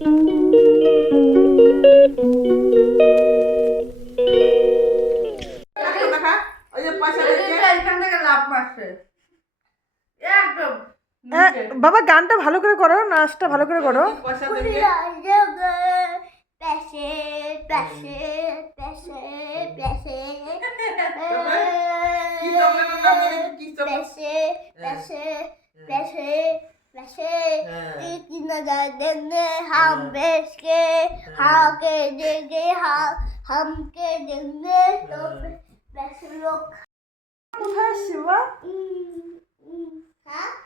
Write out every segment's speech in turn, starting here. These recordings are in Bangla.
বাবা গানটা ভালো করে করো, নাচটা ভালো করে করো। কোথায় আসছি বাবা,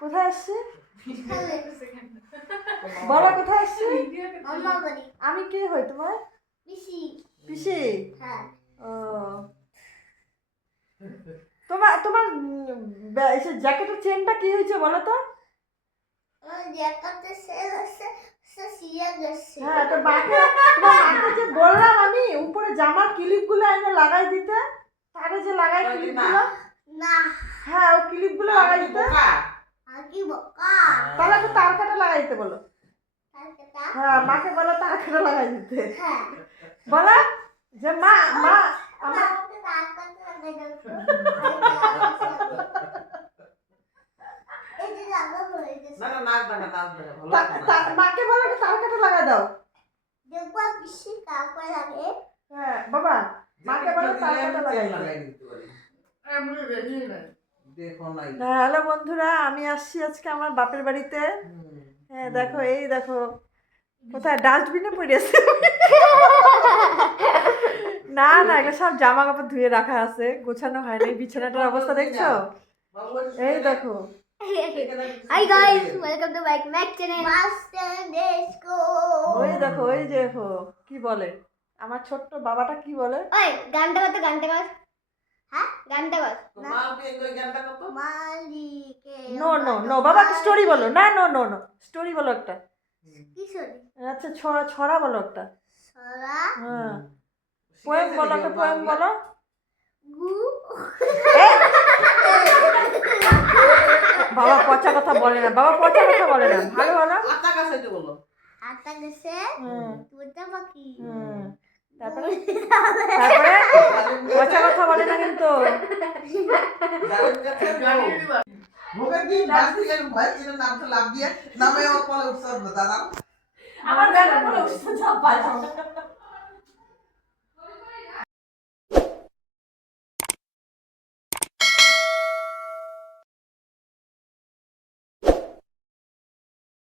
কোথায় আসছি বলো, কোথায় আসছি? আমি কে হই তোমার? পিসি। ও তোমার তোমার জ্যাকেটের চেনটা কি হয়েছে বলো তো? হ্যাঁ, তো মাকে যে বললাম আমি উপরে জামার ক্লিপগুলো এনে লাগাই দিতে, তারে যে লাগাই ক্লিপগুলো, হ্যাঁ ওই ক্লিপগুলো লাগাই দিতে। তাহলে তো তার কাটা লাগাই দিতে বলো। হ্যাঁ, মাকে বলো তার কাটা লাগাই দিতে। বলো যে মা মা আমার মাকে বলো তার কাটা লাগাই দাও। হ্যাঁ বাবা, মাকে বলো তার কাটা লাগাই দাও। হ্যালো বন্ধুরা, আমি আসছি আজকে আমার বাপের বাড়িতে। হ্যাঁ দেখো, এই দেখো কোথায় ডাস্টবিনে পড়েছে। না না, এগুলো সব জামা কাপড় ধুয়ে রাখা আছে, গোছানো হয়নি। বিছানাটার অবস্থা দেখছো, এই দেখো। Hi guys, welcome to my channel. ওই দেখো, ওই যে দেখো কি বলে আমার ছোট্ট বাবাটা, কি বলে? ওই গানটা কত, গানটা কত? হ্যাঁ, গানটা কত? নো নো নো বাবা, স্টোরি বলো। না নো নো নো, স্টোরি বলো একটা। কি স্টোরি? আচ্ছা ছড়া বলো একটা। ছড়া? হ্যাঁ, পোয়েম বলো একটা, পোয়েম বলো। বাবা পচা কথা বলে না, বাবা পচা কথা বলে না, ভালো ভালো। আটা গেছে তুইটা বাকি। তারপরে তারপরে পচা কথা বলে না কিন্তু। আমার